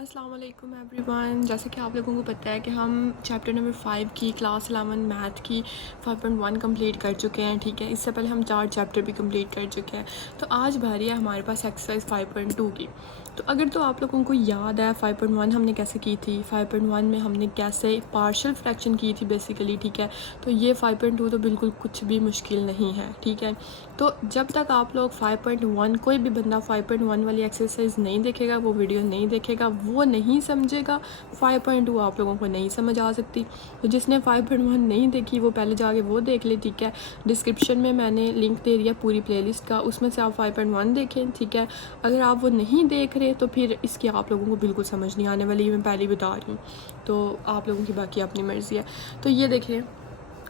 अस्सलाम वालेकुम एवरीवन। जैसे कि आप लोगों को पता है कि हम चैप्टर नंबर 5 की क्लास 11 मैथ की 5.1 कंप्लीट कर चुके हैं। ठीक है, इससे पहले हम 4 चैप्टर भी कंप्लीट कर चुके हैं। तो आज बारी है हमारे पास एक्सरसाइज 5.2 की। तो अगर तो आप लोगों को याद है 5.1 हमने कैसे की थी, 5.1 में हमने कैसे पार्शियल फ्रैक्शन की थी बेसिकली। ठीक है, तो ये 5.2 तो बिल्कुल कुछ भी मुश्किल नहीं है। ठीक है, तो जब तक आप लोग 5.1 कोई भी बंदा 5.1 वाली एक्सरसाइज नहीं देखेगा, वो वीडियो नहीं देखेगा, वो नहीं समझेगा, 5.2 आप लोगों को नहीं समझ आ सकती। तो जिसने 5.1 नहीं देखी वो पहले जाके वो देख ले। ठीक है, डिस्क्रिप्शन में मैंने लिंक दे दिया पूरी प्लेलिस्ट का, उसमें से आप 5.1 देखें। ठीक है, अगर आप वो नहीं देख रहे तो फिर इसकी आप लोगों को बिल्कुल समझ नहीं आने वाली, मैं पहले ही बता रही हूँ। तो आप लोगों की बाकी अपनी मर्ज़ी है। तो ये देखें,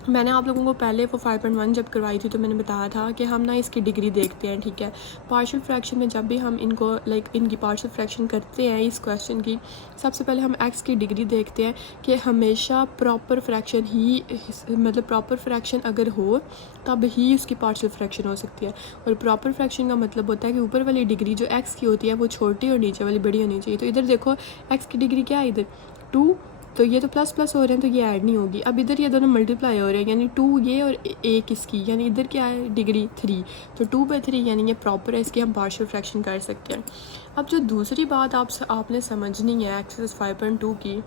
मैंने आप लोगों को पहले वो 5.1 जब करवाई थी तो मैंने बताया था कि हम ना इसकी डिग्री देखते हैं। ठीक है, पार्शियल फ्रैक्शन में जब भी हम इनको इनकी पार्शियल फ्रैक्शन करते हैं इस क्वेश्चन की, सबसे पहले हम एक्स की डिग्री देखते हैं कि हमेशा प्रॉपर फ्रैक्शन ही, मतलब प्रॉपर फ्रैक्शन अगर हो तब ही उसकी पार्शियल फ्रैक्शन हो सकती है। और प्रॉपर फ्रैक्शन का मतलब होता है कि ऊपर वाली डिग्री जो एक्स की होती है वो छोटी और नीचे वाली बड़ी होनी चाहिए। तो इधर देखो एक्स की डिग्री क्या है, इधर 2, तो ये तो प्लस प्लस हो रहे हैं तो ये ऐड नहीं होगी। अब इधर ये दोनों मल्टीप्लाई हो रहे हैं, यानी 2 ये और 1 इसकी, यानी इधर क्या है डिग्री 3, तो 2/3 यानी ये प्रॉपर है, इसकी हम पार्शियल फ्रैक्शन कर सकते हैं। अब जो दूसरी बात आपने समझनी है एक्सरसाइज 5.2 की,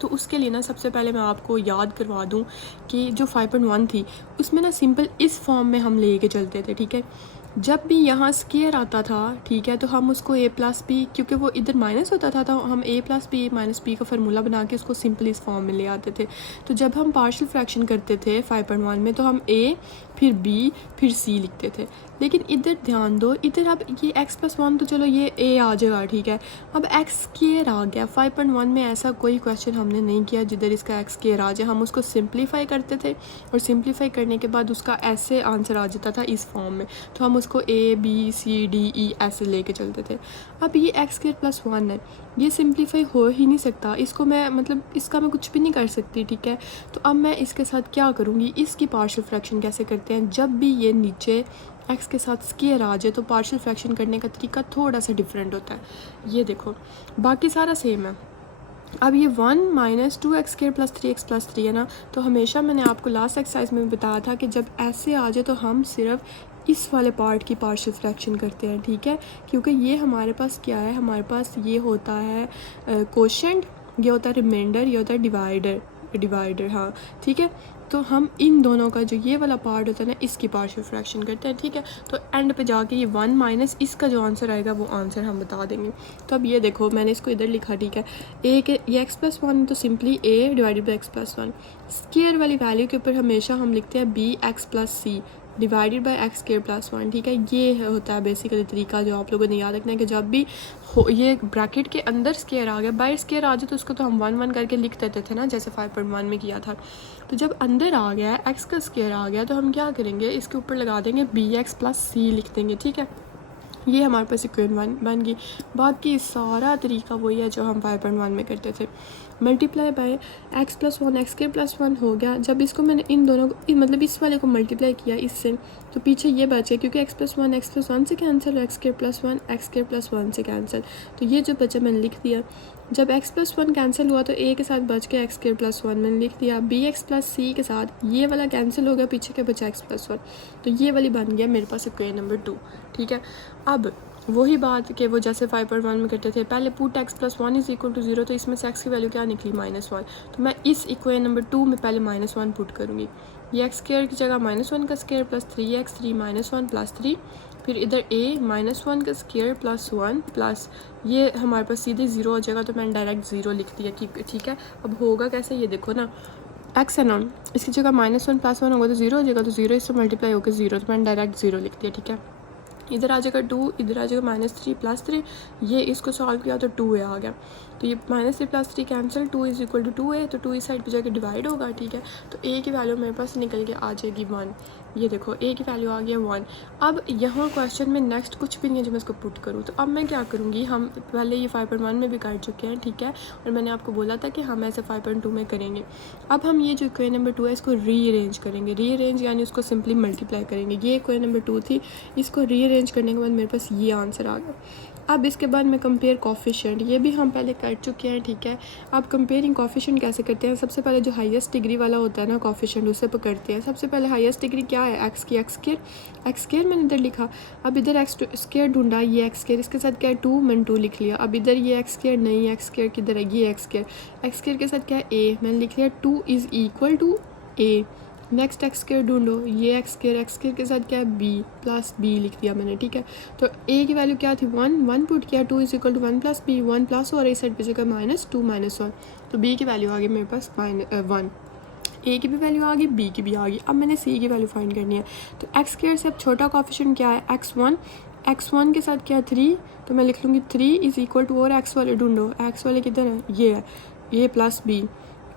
तो उसके लिए ना सबसे पहले मैं आपको याद करवा दूं कि जो 5.1 थी उसमें ना सिंपल इस फॉर्म में हम लेके चलते थे। ठीक है, जब भी यहाँ स्केयर आता था, ठीक है, तो हम उसको a प्लस बी, क्योंकि वो इधर माइनस होता था तो हम a plus B minus B का फार्मूला बना के उसको सिंपल इस फॉर्म में ले आते थे। तो जब हम पार्शियल फ्रैक्शन करते थे 5.1 में तो हम a फिर b फिर c लिखते थे। लेकिन इधर ध्यान दो, इधर अब ये x+1 तो चलो ये a आ जाएगा। ठीक है, अब x स्केयर आ गया। 5.1 में ऐसा कोई क्वेश्चन हमने नहीं किया जिधर इसका x स्केयर आ जाए, हम उसको सिंप्लीफाई करते थे और सिंप्लीफाई करने के बाद उसका ऐसे आंसर आ जाता था इस फॉर्म में, तो हम उसको a b c d e ऐसे लेके चलते थे। अब ये x² + 1 है, ये सिंप्लीफाई हो ही नहीं सकता, इसको मैं मतलब इसका मैं कुछ भी नहीं कर सकती। ठीक है, तो अब मैं इसके साथ क्या करूँगी, इसकी पार्शियल फ्रैक्शन कैसे करते हैं। जब भी ये नीचे x के साथ स्केयर आ जाए तो पार्शियल फ्रैक्शन करने का तरीका थोड़ा सा डिफरेंट होता है। ये देखो, बाकी सारा सेम है। अब ये 1 - 2x² + 3x + 3 है ना, तो हमेशा मैंने आपको लास्ट एक्सरसाइज में बताया था कि जब ऐसे आ जाए तो हम सिर्फ इस वाले पार्ट की पार्शियल फ्रैक्शन करते हैं। ठीक है, क्योंकि ये हमारे पास क्या है, हमारे पास ये होता है कोशेंट, ये होता है रिमाइंडर, ये होता है डिवाइडर। हाँ ठीक है, तो हम इन दोनों का जो ये वाला पार्ट होता है ना, इसकी पार्शियल फ्रैक्शन करते हैं। ठीक है, तो एंड पे जाके ये 1 माइनस इसका जो आंसर आएगा वो आंसर हम बता देंगे। तो अब ये देखो मैंने इसको इधर लिखा। ठीक है, ए के ये x+1 तो simply a divided by x+1, square वाली वैल्यू के ऊपर हमेशा हम लिखते हैं bx + c divided by x² + 1। ठीक है, ये होता है बेसिकली तरीका जो आप लोगों ने याद रखना है कि जब भी हो ये ब्रैकेट के अंदर स्केयर आ गया, बाहर स्केयर आ जाए तो उसको तो हम 1 करके लिख देते थे ना, जैसे 5.1 में किया था। तो जब अंदर आ गया है x का स्केयर आ गया तो हम क्या करेंगे, इसके ऊपर लगा देंगे bx + c लिख देंगे। ठीक है, ये हमारे पास इक्वेशन बन गई। बाकी सारा तरीका वही है जो हम 5.1 में करते थे। मल्टीप्लाई बाय x+1 x² + 1 हो गया। जब इसको मैंने इन दोनों को मतलब इस वाले को मल्टीप्लाई किया इससे, तो पीछे ये बचे, क्योंकि x+1 x+1 से कैंसिल और x² + 1 x² + 1 से कैंसिल, तो ये जो बचा मैंने लिख दिया। जब x+1 कैंसिल हुआ तो a के साथ बच के x² + 1 मैंने लिख दिया, bx + c के साथ ये वाला कैंसिल हो गया, पीछे के बचा x+1, तो ये वाली बन गया मेरे पास इक्वेशन नंबर 2। ठीक है, अब वही बात कि वो जैसे 5.1 में करते थे, पहले पुट x+1 = 0, तो इसमें से x की वैल्यू क्या निकली -1, तो मैं इस इक्वेशन नंबर 2 में पहले -1 पुट करूँगी। ये x² की जगह -1 का स्क्वायर प्लस 3x 3 -1 + 3, फिर इधर a -1 का स्क्वायर + 1 प्लस ये हमारे पास सीधे 0 हो जाएगा, तो मैंने डायरेक्ट 0 लिख दिया कि ठीक है। अब होगा कैसे, ये देखो ना, x है ना, इसकी जगह -1 + 1 होगा तो 0 हो जाएगा, तो 0 इससे मल्टीप्लाई होकर 0, तो मैंने डायरेक्ट 0 लिख दिया। ठीक है, इधर आ जाएगा 2, इधर आ जाएगा -3 + 3, ये इसको सॉल्व किया तो 2a आ गया, तो ये -3 + 3 कैंसिल, 2 = 2a, तो 2 इस साइड पे जाके डिवाइड होगा। ठीक है, तो a की वैल्यू मेरे पास निकल के आ जाएगी 1। ये देखो a की वैल्यू आ गई 1। अब यहाँ क्वेश्चन में नेक्स्ट कुछ भी नहीं है जो मैं इसको पुट करूँ, तो अब मैं क्या करूँगी, हम पहले ये 5.1 में भी कर चुके हैं। ठीक है, और मैंने आपको बोला था कि हम ऐसे 5.2 में करेंगे। अब हम ये जो इक्वेशन नंबर 2 है इसको रीअरेंज करेंगे। रीअरेंज यानी उसको सिंपली मल्टीप्लाई करेंगे। ये इक्वेशन नंबर 2 थी, इसको रीअरेंज करने के बाद मेरे पास ये आंसर आ गया। अब इसके बाद मैं कंपेयर कोफिशिएंट, ये भी हम पहले कर चुके हैं, ठीक है। अब कंपेयरिंग कोफिशिएंट कैसे करते हैं, सबसे पहले जो हाईएस्ट डिग्री वाला होता है ना कोफिशिएंट, उसे पकड़ते हैं। सबसे पहले हाईएस्ट डिग्री क्या है, एक्स की, एक्स स्क्वायर मैंने इधर लिखा। अब इधर एक्स स्क्वायर ढूंढा, ये एक्स स्क्वायर, इसके साथ क्या है 2, मैंने 2 लिख लिया। अब इधर ये एक्स स्क्वायर नहीं, एक्स स्क्वायर किधर है, ये एक्स स्क्वायर के साथ क्या है ए, मैंने लिख लिया 2 is equal to A. Next X square ढूंढो, ये एक्स स्क्वायर के साथ क्या है बी, प्लस बी लिख दिया मैंने, ठीक है। तो ए की वैल्यू क्या थी 1 पुट किया, 2 is equal to 1 plus B, 1 plus और इस साइड पे जगह -2 -1, तो बी की वैल्यू आ गई मेरे पास 1। ए की भी वैल्यू आ गई, बी की भी आ गई। अब मैंने सी की वैल्यू फाइंड करनी है। तो एक्स स्क्वायर से अब छोटा कोफिशिएंट क्या है, x1 के साथ क्या है 3, तो मैं लिख लूँगी 3 इज़ इक्वल टू, और एक्स वाले ढूंढो, एक्स वाले किधर है, ये है, ये प्लस बी,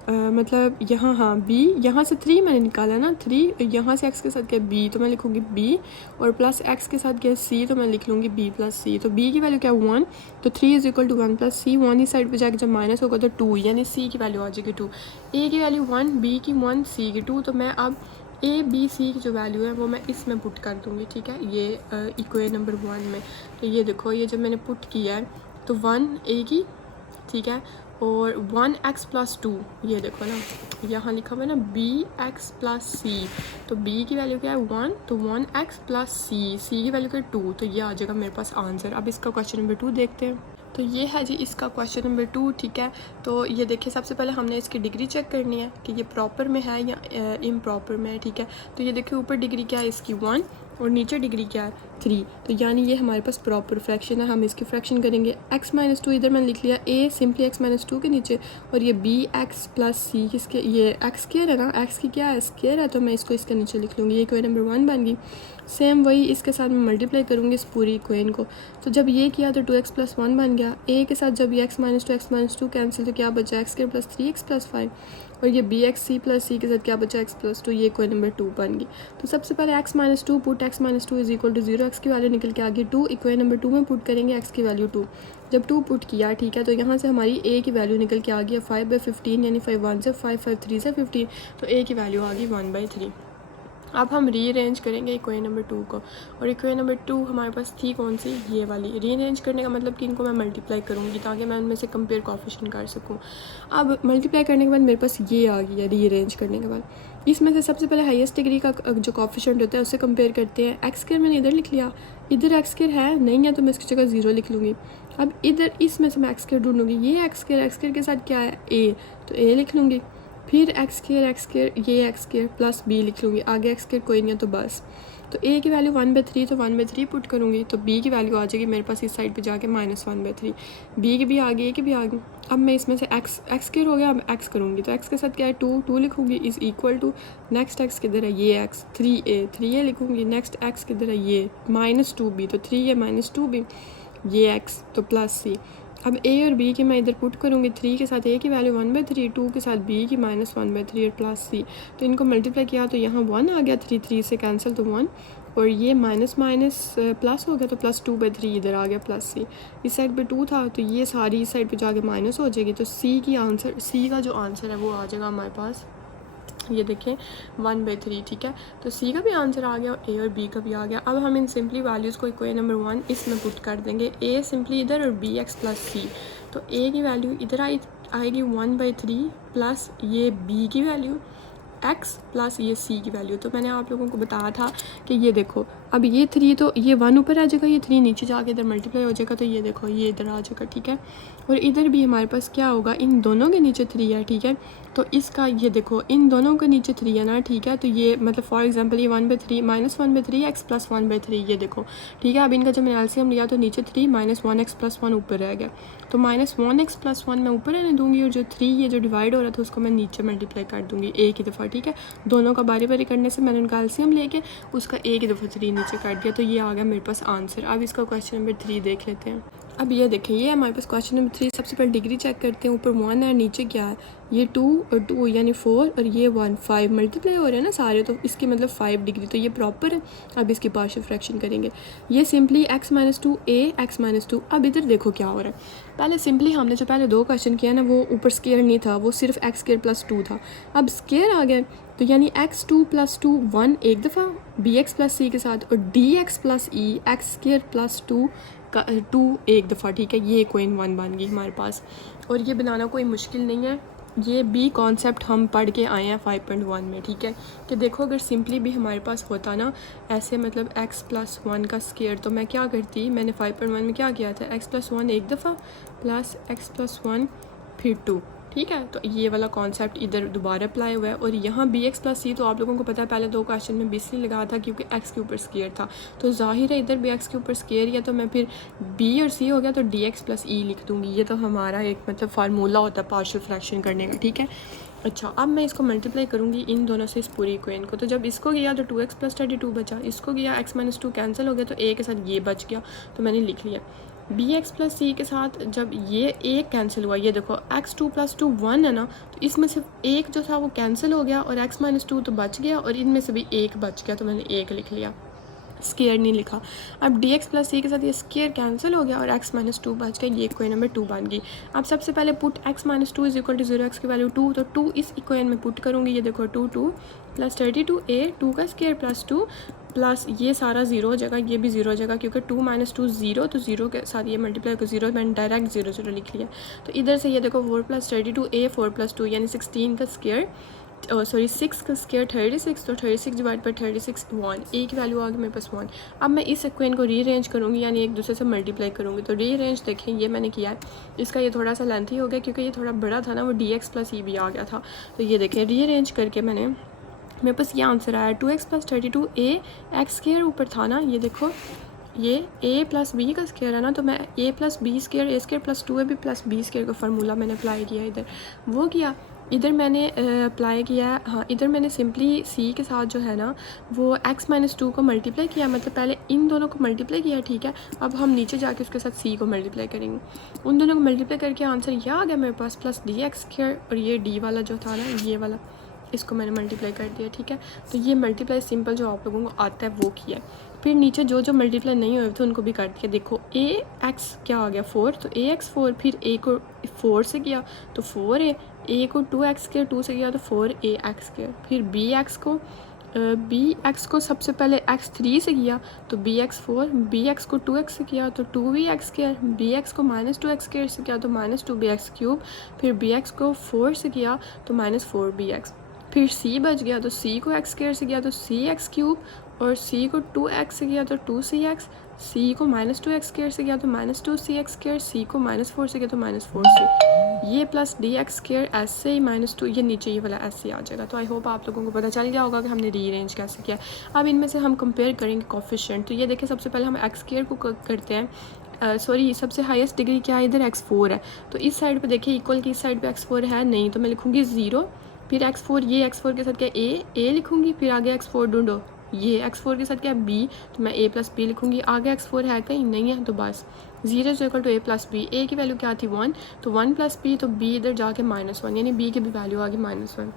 मतलब यहाँ, हाँ बी, यहाँ से 3 मैंने निकाला ना, 3 यहाँ से x के साथ क्या है बी, तो मैं लिखूँगी बी, और प्लस x के साथ क्या है सी, तो मैं लिख लूँगी बी प्लस सी। तो b की वैल्यू क्या है 1, तो 3 इज इक्वल टू 1 प्लस सी, 1 इस साइड पे जाके जब माइनस होगा तो 2, यानी c की वैल्यू आ जाएगी 2। a की वैल्यू 1, b की 1, c की 2। तो मैं अब a b c की जो वैल्यू है वो मैं इसमें पुट कर दूँगी, ठीक है, ये इक्वेशन नंबर 1 में। तो ये देखो, ये जब मैंने पुट किया है तो 1 a की, ठीक है, और 1x प्लस 2, ये देखो ना यहाँ लिखा हुआ है ना bx प्लस सी, तो b की वैल्यू क्या है 1, तो 1x प्लस सी की वैल्यू क्या है 2, तो ये आ जाएगा मेरे पास आंसर। अब इसका क्वेश्चन नंबर 2 देखते हैं। तो ये है जी इसका क्वेश्चन नंबर 2, ठीक है। तो ये देखिए, सबसे पहले हमने इसकी डिग्री चेक करनी है कि ये प्रॉपर में है या इम्प्रॉपर में है, ठीक है। तो ये देखिए ऊपर डिग्री क्या है इसकी 1, और नीचे डिग्री क्या है 3, तो यानी ये हमारे पास प्रॉपर फ्रैक्शन है। हम इसकी फ्रैक्शन करेंगे, x-2 इधर मैंने लिख लिया, a सिंपली x-2 के नीचे, और ये bx प्लस सी किसके, ये x स्क्वायर है ना, x की क्या है स्क्वायर है, तो मैं इसको इसके नीचे लिख लूँगी, ये इक्वेशन नंबर 1 बन गई। सेम वही इसके साथ मैं मल्टीप्लाई करूँगी इस पूरी इक्वेशन को, तो जब ये किया तो 2x प्लस 1 बन गया। a के साथ जब ये x-2 कैंसिल, तो क्या बचा x² प्लस 3x प्लस 5, और ये bx प्लस सी के साथ क्या बचा x प्लस 2, ये इक्वेशन नंबर 2 बन गई। तो सबसे पहले x-2 put, x-2 is equal to 0, x की वैल्यू निकल के आ गई 2, इक्वेशन नंबर 2 में पुट करेंगे x की वैल्यू 2। जब 2 पुट किया, ठीक है, तो यहाँ से हमारी a की वैल्यू निकल के आ गई 5/15, यानी 5 1 से 5, 5 3 से 15, तो a की वैल्यू आ गई 1/3। अब हम रीअरेंज करेंगे इक्वेशन नंबर 2 को, और इक्वेशन नंबर 2 हमारे पास थी कौन सी, ये वाली। रीअरेंज करने का मतलब कि इनको मैं मल्टीप्लाई करूँगी ताकि मैं उनमें से कंपेयर कोफिशिएंट कर सकूँ। अब मल्टीप्लाई करने के बाद मेरे पास ये आ गई है रीअरेंज करने के बाद। इसमें से सबसे पहले हाईएस्ट डिग्री का जो कोफिशिएंट होता है उससे कंपेयर करते हैं। एक्स स्क्वायर मैंने इधर लिख लिया, इधर एक्स स्क्वायर है नहीं है तो मैं इसकी जगह 0 लिख लूँगी। अब इधर इसमें से मैं एक्स स्क्वायर ढूंढूंगी, ये एक्स स्क्वायर के साथ क्या है ए, तो ए लिख लूँगी। फिर एक्स स्क्वायर ये एक्स स्क्वायर प्लस बी लिख लूँगी, आगे एक्स स्क्वायर कोई नहीं है तो बस। तो ए की वैल्यू 1/3, तो 1/3 पुट करूँगी, तो बी की वैल्यू आ जाएगी मेरे पास इस साइड पे जाके -1/3। बी की भी आ गई, ए की भी आ गई। अब मैं इसमें से एक्स स्क्वायर हो गया, अब एक्स करूँगी, तो एक्स के साथ क्या है 2 लिखूँगी is equal to, next X किधर है ये एक्स, 3a लिखूँगी, नेक्स्ट एक्स किधर है ये -2b, तो 3a -2b, ये एक्स तो प्लस सी। अब a और b की मैं इधर पुट करूँगी, 3 के साथ a की वैल्यू 1/3, 2 के साथ b की -1/3 और प्लस c, तो इनको मल्टीप्लाई किया तो यहाँ 1 आ गया, 3 से कैंसिल तो 1, और ये माइनस प्लस हो गया तो +2/3 इधर आ गया प्लस c। इस साइड पे 2 था तो ये सारी इस साइड पे जाके माइनस हो जाएगी, तो c का जो आंसर है वो आ जाएगा हमारे पास, ये देखें 1/3, ठीक है। तो सी का भी आंसर आ गया और ए और बी का भी आ गया। अब हम इन सिंपली वैल्यूज़ को इक्वेशन नंबर 1 इसमें पुट कर देंगे, ए सिंपली इधर और बी एक्स प्लस सी। तो ए की वैल्यू इधर आएगी 1/3 प्लस ये बी की वैल्यू x प्लस ये c की वैल्यू। तो मैंने आप लोगों को बताया था कि ये देखो, अब ये 3 तो ये 1 ऊपर आ जाएगा, ये 3 नीचे जाके इधर मल्टीप्लाई हो जाएगा, तो ये देखो ये इधर आ जाएगा, ठीक है। और इधर भी हमारे पास क्या होगा, इन दोनों के नीचे 3 है, ठीक है। तो इसका ये देखो इन दोनों के नीचे 3 है ना, ठीक है। तो ये मतलब फॉर एग्जांपल ये 1/3 -1/3 x प्लस 1/3, ये देखो, ठीक है। अब इनका जब मैंने एलसीएम लिया तो नीचे 3 -1x प्लस 1 ऊपर रह गया, तो -1x प्लस 1 मैं ऊपर रहने दूँगी, और जो 3 ये जो डिवाइड हो रहा था उसको मैं नीचे मल्टीप्लाई कर दूँगी एक ही दफ़ा, ठीक है। दोनों का बारी बारी करने से मैंने उनका एलसीएम लेके उसका एक ही दफ़ा 3 नीचे कर दिया, तो ये आ गया मेरे पास आंसर। अब इसका क्वेश्चन नंबर 3 देख लेते हैं। अब ये देखें, ये हमारे पास क्वेश्चन नंबर 3। सबसे पहले डिग्री चेक करते हैं, ऊपर 1 है नीचे क्या है, ये 2 और 2 यानी 4 और ये 1 5 मल्टीप्लाई हो रहे हैं ना सारे, तो इसकी मतलब 5 डिग्री, तो ये प्रॉपर है। अब इसकी पार्शियल फ्रैक्शन करेंगे, ये सिंपली x-2 a x-2। अब इधर देखो क्या हो रहा है, पहले सिंपली हमने जो पहले 2 क्वेश्चन किया ना वो ऊपर स्केयर नहीं था, वो सिर्फ x² प्लस 2 था, अब स्केयर आ गया, तो यानी x2 प्लस 2 1 एक दफ़ा bx प्लस c के साथ, और dx plus e x² plus 2 2 एक दफ़ा, ठीक है। ये इक्वेशन 1 बन गई हमारे पास, और ये बनाना कोई मुश्किल नहीं है। ये बी कॉन्सेप्ट हम पढ़ के आए हैं 5.1 में, ठीक है। कि देखो अगर सिंपली भी हमारे पास होता ना ऐसे, मतलब x+1 का स्क्वायर, तो मैं क्या करती, मैंने 5.1 में क्या किया था, x+1 एक दफ़ा प्लस x+1 फिर 2, ठीक है। तो ये वाला कॉन्सेप्ट इधर दोबारा अप्लाई हुआ है। और यहाँ bx+c तो आप लोगों को पता है पहले 2 क्वेश्चन में b लगा था क्योंकि x के ऊपर स्क्वायर था, तो जाहिर है इधर भी x के ऊपर स्क्वायर है, तो मैं फिर b और c हो गया तो dx+e लिख दूँगी। ये तो हमारा एक मतलब फार्मूला होता है पार्शियल फ्रैक्शन करने का, ठीक है। अच्छा, अब मैं इसको मल्टीप्लाई करूँगी इन दोनों से, इस पूरी इक्वेशन को। तो जब इसको किया तो 2x+32 बचा, इसको किया x-2 कैंसिल हो गया, तो a के साथ ये बच गया, तो मैंने लिख लिया। bx+c के साथ जब ये एक कैंसिल हुआ, ये देखो x2+2 1 है ना, तो इसमें से एक जो था वो कैंसिल हो गया और x-2 तो बच गया, और इनमें से भी एक बच गया, तो मैंने एक लिख लिया, स्क्वायर नहीं लिखा। अब dx+c के साथ ये स्क्वायर कैंसिल हो गया और x-2 बच गया, ये इक्वेशन नंबर 2 बन गई। अब सबसे पहले put x-2 is equal to 0, x की वैल्यू 2, तो 2 इस इक्वेशन में पुट करूँगी। ये देखो 2 प्लस 32a 2 का स्क्वायर प्लस 2 प्लस ये सारा 0 हो जाएगा, ये भी 0 हो जाएगा क्योंकि 2 - 2 0, तो 0 के साथ ये मल्टीप्लाई को 0, मैंने डायरेक्ट 0 लिख लिया। तो इधर से ये देखो 4 प्लस 32a 4 प्लस 2 यानी 16 का स्क्वायर, सॉरी 6 का स्क्वायर 36, तो 36 डिवाइड बाई 36 1, ए की वैल्यू आ गई मेरे पास 1। अब मैं इस इक्वेशन को रीअरेंज करूँगी, यानी एक दूसरे से मल्टीप्लाई करूँगी। तो रीअरेंज देखें ये मैंने किया है, इसका ये थोड़ा सा लेंथी हो गया क्योंकि ये थोड़ा बड़ा था ना, वो dx+e भी आ गया था। तो ये देखें रीअरेंज करके मैंने, मेरे पास ये आंसर आया 2x+32a, एक्स स्क्वायर ऊपर था ना, ये देखो ये a प्लस बी का स्क्वायर है ना, तो मैं a plus B square a square plus 2ab plus B square का फार्मूला मैंने अप्लाई किया इधर, वो किया। इधर मैंने अप्लाई किया है, हाँ इधर मैंने सिंपली c के साथ जो है ना वो x-2 को मल्टीप्लाई किया, मतलब पहले इन दोनों को मल्टीप्लाई किया, ठीक है। अब हम नीचे जाके उसके साथ c को मल्टीप्लाई करेंगे, उन दोनों को मल्टीप्लाई करके आंसर ये आ गया मेरे पास प्लस dx², और ये d वाला जो था ना ये वाला, इसको मैंने मल्टीप्लाई कर दिया, ठीक है। तो ये मल्टीप्लाई सिंपल जो आप लोगों को आता है वो किया है। फिर नीचे जो जो मल्टीप्लाई नहीं हुए थे उनको भी कर दिया। देखो ax क्या आ गया 4, तो ax 4, फिर a को 4 से किया तो 4a, a को 2x² से किया तो 4ax², फिर bx को सबसे पहले x3 से किया तो bx4, bx को 2x से किया तो 2bx², bx को -2x² से किया तो -2bx³, फिर bx को 4 से किया तो -4bx, फिर c बच गया तो c को x² से किया तो cx³, और c को 2x से किया तो 2cx, c को -2x² से किया तो -2cx², c को -4 से किया तो -4c, ये प्लस dx² ऐसे ही -2, ये नीचे ये वाला ऐसे आ जाएगा। तो आई होप आप लोगों को पता चल गया होगा कि हमने रीअरेंज कैसे किया। अब इनमें से हम कंपेयर करेंगे कोफिशिएंट। तो ये देखें सबसे पहले हम x² को करते हैं, सॉरी सबसे हाईएस्ट डिग्री क्या है इधर x4 है, तो इस साइड पे देखिए इक्वल की इस साइड पे x4 है नहीं, तो मैं लिखूँगी 0, फिर x4, ये x4 के साथ क्या a लिखूँगी, फिर आगे x4 ढूंढो, ये x4 के साथ क्या b, तो मैं a प्लस बी लिखूँगी, आगे x4 है कहीं नहीं है, तो बस 0 is equal to a plus B, a की वैल्यू क्या थी 1, तो 1 प्लस b, तो b इधर जाके -1, यानी b की भी वैल्यू आ गई -1।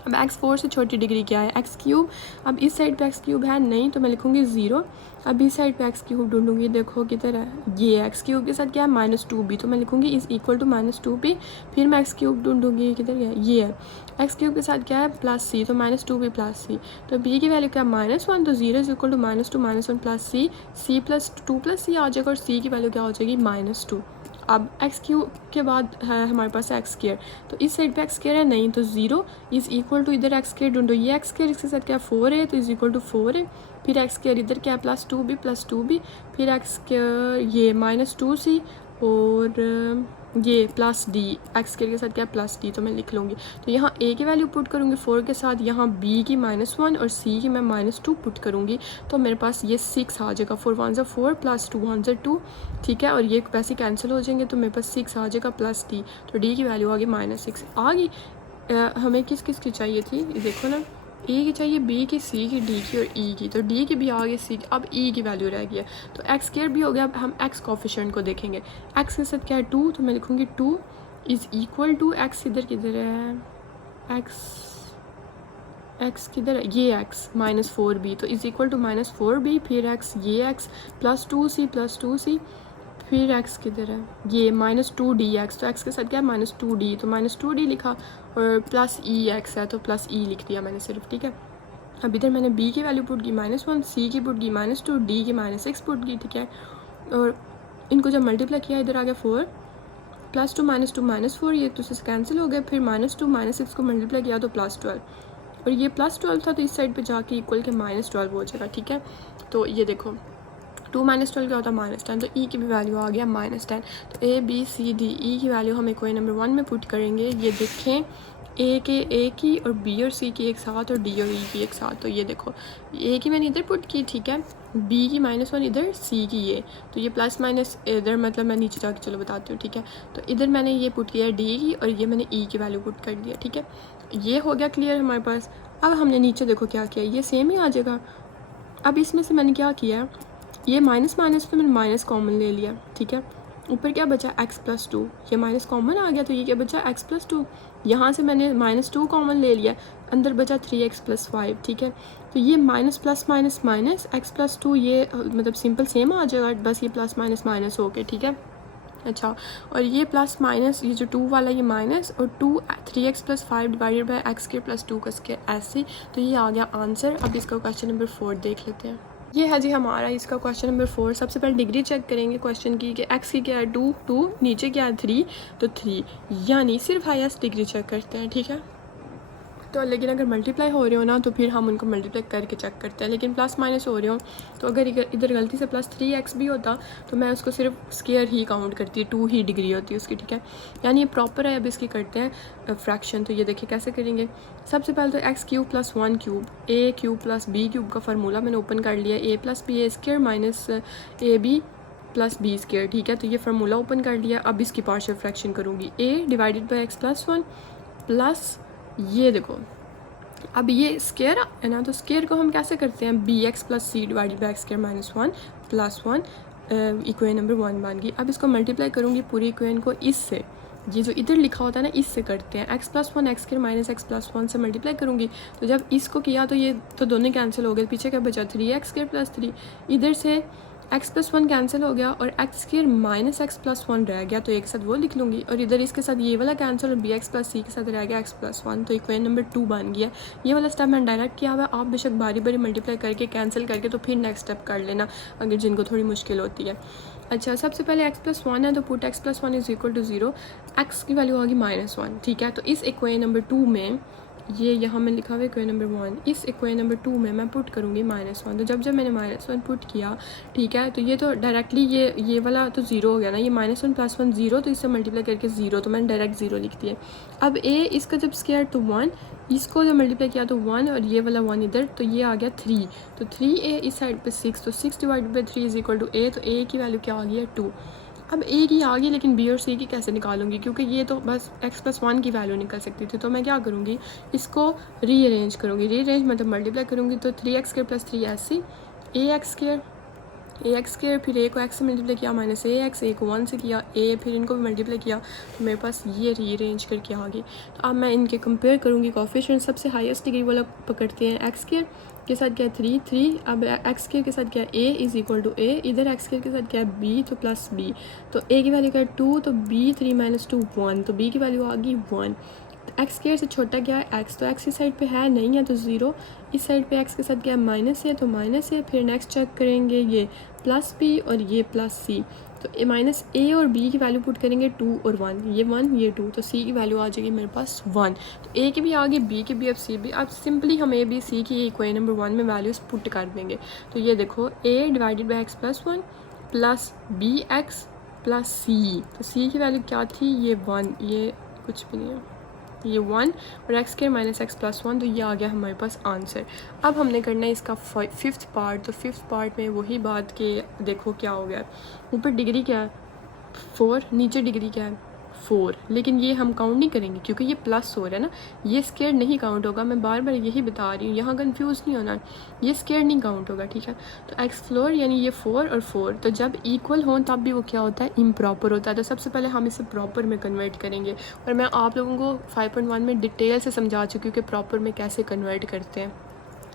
अब x4 से छोटी डिग्री क्या है x³, अब इस साइड पे x³ है नहीं, तो मैं लिखूँगी 0, अब इस साइड पे x³ ढूंढूंगी, देखो किधर है, ये x³ के साथ क्या है -2b, तो मैं लिखूँगी इज इक्वल टू -2b, फिर मैं x³ ढूंढूंगी, किधर गया, ये है x³ के साथ क्या है +c, तो -2b प्लस c, तो b की वैल्यू क्या है -1, तो 0 is equal to -2 -1 plus c plus 2 plus c आ जाएगा, और c की वैल्यू क्या हो जाएगी -2। अब x³ के बाद है हमारे पास x², तो इस साइड पे x² है नहीं, तो 0 इज इक्वल टू इधर x² ढूंढो, ये x² इसके साथ क्या 4 है, तो इज इक्वल टू 4 है, फिर x² इधर क्या है +2b, फिर x² ये -2c, और ये प्लस d, x² के साथ क्या प्लस d, तो मैं लिख लूँगी। तो यहाँ a की वैल्यू पुट करूँगी 4 के साथ, यहाँ b की -1 और c की मैं -2 पुट करूँगी, तो मेरे पास ये 6 आ जाएगा, 4 1 4 प्लस 2 1 2, ठीक है, और ये पैसे कैंसिल हो जाएंगे, तो मेरे पास 6 आ जाएगा प्लस d, तो d की वैल्यू आ गई -6 आ गई। हमें किस किस की चाहिए थी, देखो ना, ए की चाहिए, बी की, सी की, डी की और ई की, तो डी की भी आ गई, सी की, अब ई की वैल्यू रह गई है, तो x² भी हो गया। अब हम x कोफिशिएंट को देखेंगे, x के साथ क्या है 2, तो मैं लिखूँगी 2 इज़ इक्वल टू x, इधर किधर है x किधर है, ये x -4b, तो इज़ इक्वल टू -4b, फिर x ये x प्लस 2c, फिर x किधर है, ये -2dx, तो x के साथ क्या है -2d, तो -2d लिखा, और प्लस x है तो प्लस लिख दिया मैंने सिर्फ, ठीक है। अब इधर मैंने b की वैल्यू पुट की -1, c की पुट की -2, d की -6 पुट की, ठीक है, और इनको जब मल्टीप्लाई किया इधर आ गया 4 +2 -2 -4, ये तो से कैंसिल हो गया। फिर -2 -6 को मल्टीप्लाई किया तो +12, और ये +12 था तो इस साइड पे जाके इक्वल के -12 हो जाएगा, ठीक है। तो ये देखो 2 -12 क्या होता है -10, तो ई की भी वैल्यू आ गया -10। तो ए बी सी डी ई की वैल्यू हम इक्वेशन नंबर 1 में पुट करेंगे। ये देखें ए की और बी और सी की एक साथ और डी और ई की एक साथ। तो ये देखो ए की मैंने इधर पुट की, ठीक है, बी की -1 इधर, सी की ये, तो ये प्लस माइनस इधर, मतलब मैं नीचे जाके चलो बताती हूँ, ठीक है। तो इधर मैंने ये पुट किया डी की और ये मैंने ई की वैल्यू पुट कर दिया, ठीक है। ये हो गया क्लियर हमारे पास। अब हमने नीचे देखो क्या किया, ये सेम ही आ जाएगा। अब इसमें से मैंने क्या किया, ये माइनस माइनस तो मैंने माइनस कॉमन ले लिया, ठीक है। ऊपर क्या बचा x+2, ये माइनस कॉमन आ गया तो ये क्या बचा x+2। यहाँ से मैंने -2 कॉमन ले लिया, अंदर बचा 3x + 5, ठीक है। तो ये minus plus minus minus x+2, ये मतलब सिंपल सेम आ जाएगा, बस ये प्लस माइनस माइनस हो गए, ठीक है। अच्छा, और ये प्लस माइनस, ये जो 2 वाला ये माइनस, और 3x + 5 डिवाइडेड बाई x² + 2 का स्क्वायर, ऐसे। तो ये आ गया आंसर। अब इसका क्वेश्चन नंबर 4 देख लेते हैं। ये है जी हमारा इसका क्वेश्चन नंबर 4। सबसे पहले डिग्री चेक करेंगे क्वेश्चन की कि x की क्या है 2, नीचे क्या है 3, तो 3, यानी सिर्फ हाईएस्ट डिग्री चेक करते हैं, ठीक है। तो लेकिन अगर मल्टीप्लाई हो रहे हो ना तो फिर हम उनको मल्टीप्लाई करके चेक करते हैं, लेकिन प्लस माइनस हो रहे हो तो अगर इधर गलती से +3x भी होता तो मैं उसको सिर्फ स्क्वायर ही काउंट करती है, 2 ही डिग्री होती है उसकी, ठीक है। यानी ये प्रॉपर है। अब इसकी करते हैं फ्रैक्शन। तो ये देखिए कैसे करेंगे। सबसे पहले तो x³ + 1³ a³ + b³ का फार्मूला मैंने ओपन कर लिया, a + b² - ab + b², ठीक है। तो ये फार्मूला ओपन कर लिया। अब इसकी पार्शियल फ्रैक्शन करूँगी, a divided by x + 1 plus, ये देखो अब ये स्क्वायर है ना, तो स्क्वायर को हम कैसे करते हैं, bx + c divided by x² - 1 + 1 equation number 1 बन गई। अब इसको मल्टीप्लाई करूँगी पूरी इक्वेशन को इससे, ये जो इधर लिखा होता है ना इससे करते हैं, x + 1 x² - x + 1 से मल्टीप्लाई करूँगी। तो जब इसको किया तो ये तो दोनों कैंसिल हो गए, पीछे क्या बचा 3x² + 3, इधर से x + 1 कैंसिल हो गया और x² - x + 1 रह गया, तो एक साथ वो लिख लूँगी, और इधर इसके साथ ये वाला कैंसिल और bx + c के साथ रह गया x + 1, तो इक्वेशन नंबर 2 बन गया। ये वाला स्टेप मैंने डायरेक्ट किया हुआ है, आप बेशक बारी बारी मल्टीप्लाई करके कैंसिल करके तो फिर नेक्स्ट स्टेप कर लेना अगर जिनको थोड़ी मुश्किल होती है। अच्छा, सबसे पहले x + 1 है तो पुट x + 1 = 0, x की वैल्यू होगी -1, ठीक है। तो इस इक्वेशन नंबर 2 में ये यहाँ में लिखा हुआ है इक्वेशन नंबर 1, इस इक्वेशन नंबर 2 में मैं पुट करूँगी -1। तो जब मैंने -1 पुट किया, ठीक है, तो ये तो डायरेक्टली ये वाला तो 0 हो गया ना, ये -1 + 1 0, तो इससे मल्टीप्लाई करके 0, तो मैंने डायरेक्ट 0 लिख दिया। अब a इसका जब स्क्वायर तो 1, इसको जब मल्टीप्लाई किया तो 1, और ये वाला 1 इधर, तो ये आ गया 3, तो 3a इस साइड पे 6, तो 6 डिवाइडेड बाई 3 = a, तो a की वैल्यू क्या आ गई है 2। अब a की आ गई, लेकिन b और c की कैसे निकालूंगी, क्योंकि ये तो बस x + 1 की वैल्यू निकल सकती थी। तो मैं क्या करूँगी, इसको रीअरेंज करूँगी, रीअरेंज मतलब मल्टीप्लाई करूँगी, तो 3x² + 3 ऐसी ax², फिर a को x से मल्टीप्लाई किया -ax, a को 1 से किया a, फिर इनको भी मल्टीप्लाई किया, तो मेरे पास ये रीअरेंज करके आ गई। तो अब मैं इनके कंपेयर करूँगी कोएफिशिएंट। सबसे हाईएस्ट डिग्री वाला पकड़ते हैं, x² के साथ क्या है 3, अब x² के साथ क्या है a = a, इधर x² के साथ क्या है b, तो +b, तो a की वैल्यू क्या है 2, तो b 3 - 2 1, तो b की वैल्यू आ गई 1। तो x² से छोटा क्या है x, तो x इस साइड पे है नहीं है तो 0, इस साइड पे x के साथ क्या है माइनस है तो माइनस है। फिर नेक्स्ट चेक करेंगे ये +b और ये +c, तो -a और b की वैल्यू पुट करेंगे 2 और 1, ये 1 ये 2, तो c की वैल्यू आ जाएगी मेरे पास 1। तो a की भी आ गई, b की भी, अब c भी। अब सिंपली हम a b c की इक्वेशन नंबर 1 में वैल्यूज़ पुट कर देंगे। तो ये देखो a divided by x + 1 plus bx plus c, तो c की वैल्यू क्या थी, ये 1, ये कुछ भी नहीं है, ये 1, और x² - x + 1, तो ये आ गया हमारे पास आंसर। अब हमने करना है इसका 5th पार्ट। तो 5th पार्ट में वही बात कि देखो क्या हो गया, ऊपर डिग्री क्या है 4, नीचे डिग्री क्या है 4, लेकिन ये हम काउंट नहीं करेंगे क्योंकि ये प्लस हो रहा है ना, ये स्क्वायर नहीं काउंट होगा। मैं बार बार यही बता रही हूँ, यहाँ कंफ्यूज नहीं होना, ये स्क्वायर नहीं काउंट होगा, ठीक है। तो x फ्लोर यानी ये 4 और 4, तो जब इक्वल हों तब भी वो क्या होता है, इम्प्रॉपर होता है। तो सबसे पहले हम इसे प्रॉपर में कन्वर्ट करेंगे, और मैं आप लोगों को 5.1 में डिटेल से समझा चुकी हूँ कि प्रॉपर में कैसे कन्वर्ट करते हैं।